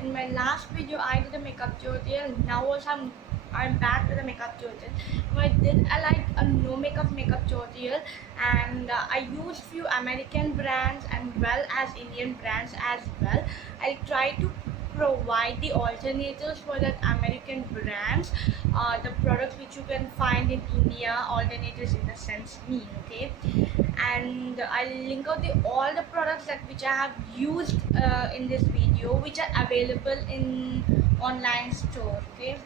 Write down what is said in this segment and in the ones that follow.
In my last video I did a makeup tutorial. Now also I'm back with a makeup tutorial. I did a no makeup tutorial, and I used few American brands and well as Indian brands as well. I try to provide the alternatives for that American brands, the products which you can find in India, alternatives in the sense mean, okay. And I'll link out all the products that which I have used in this video, which are available in online store, okay.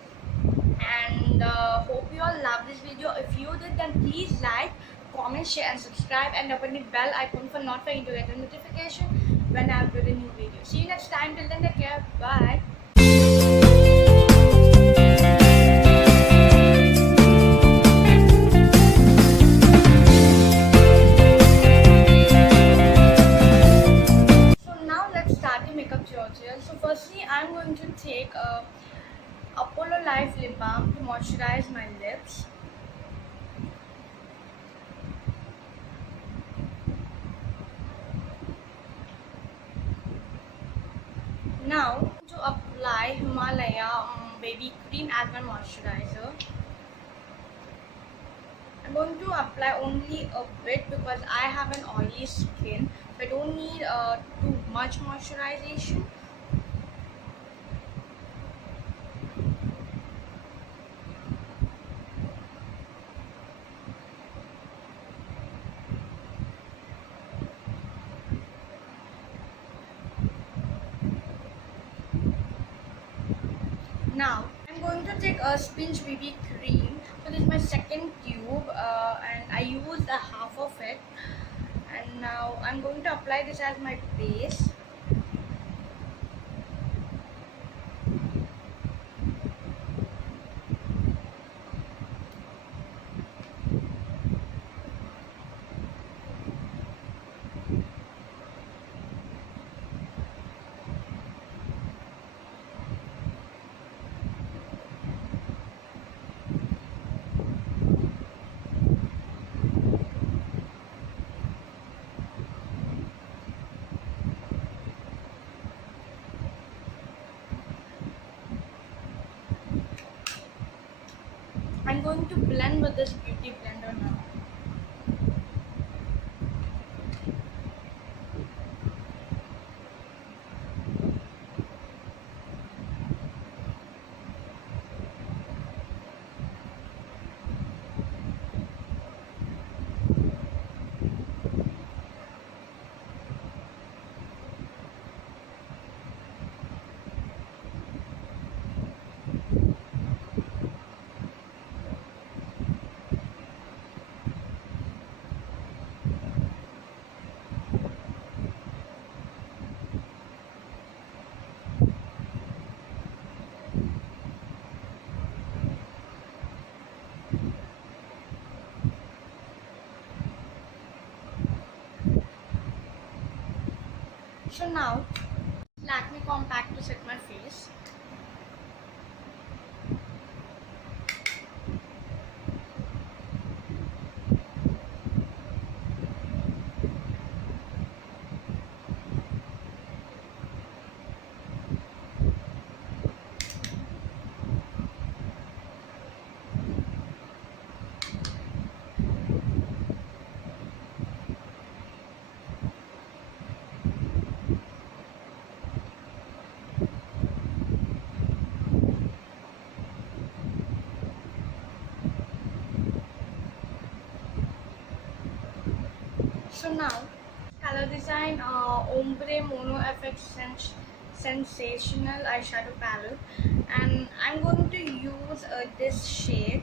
And hope you all love this video. If you did, then please like, comment, share and subscribe, and open the bell icon for notifying to get a notification when I upload a new video. See you next time. Till then, take care. Bye. So firstly, I'm going to take Apollo Life lip balm to moisturize my lips. Now to apply Himalaya baby cream as my moisturizer. I'm going to apply only a bit because I have an oily skin, so I don't need too much moisturization. Now I'm going to take a Sponge BB cream. So this is my second tube, and I used a half of it. And now I'm going to apply this as my base. I'm going to blend with this beauty blender now. So now, Lakme compact to set my face. So now, color design Ombre Mono FX Sensational eyeshadow palette, and I'm going to use this shade.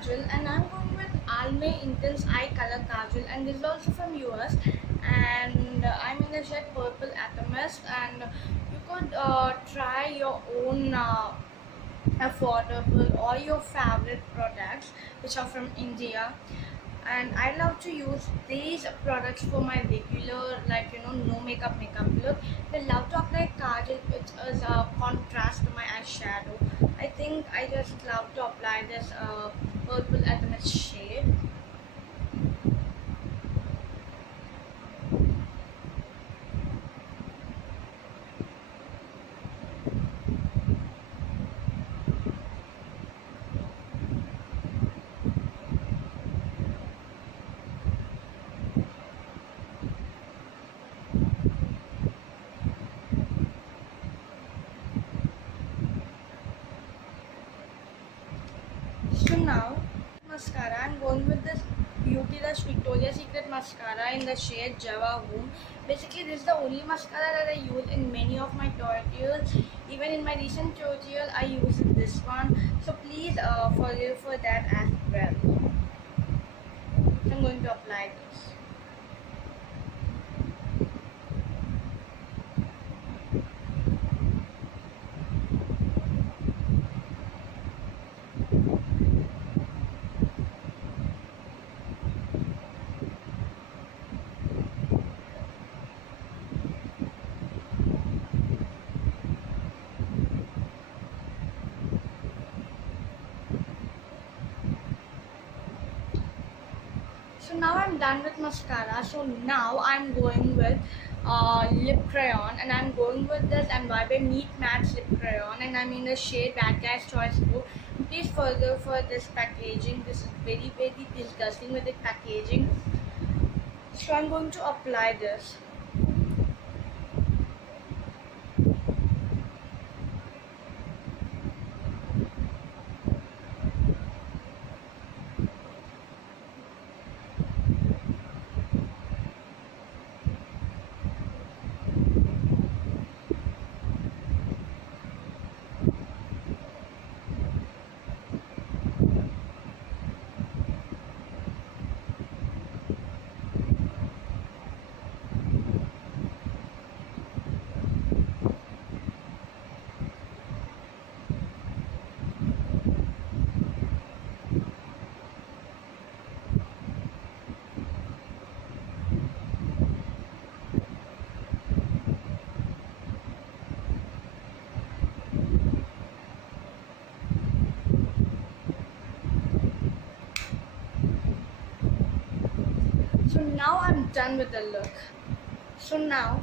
kajal, and I'm going with Alme Intense Eye Color Kajal, and this is also from US, and I'm in the shade Purple Atomist, and you could try your own affordable or your favorite products which are from India. And I love to use these products for my regular, like no makeup look. I love to apply kajal which is a contrast to my eyeshadow. I think I just love to apply this purple amethyst shade. So now mascara, I'm going with this Beauty Victoria's Secret mascara in the shade Java Home. Basically, this is the only mascara that I use in many of my tutorials. Even in my recent tutorial, I used this one. So please forgive for that as well. So I'm going to apply this. So now I'm done with mascara. So now I'm going with lip crayon, and I'm going with this NYB Meat Matte Lip Crayon, and I'm in the shade Bad Guy's Choice 4. Please further for this packaging. This is very disgusting with the packaging. So I'm going to apply this. So now I'm done with the look. So now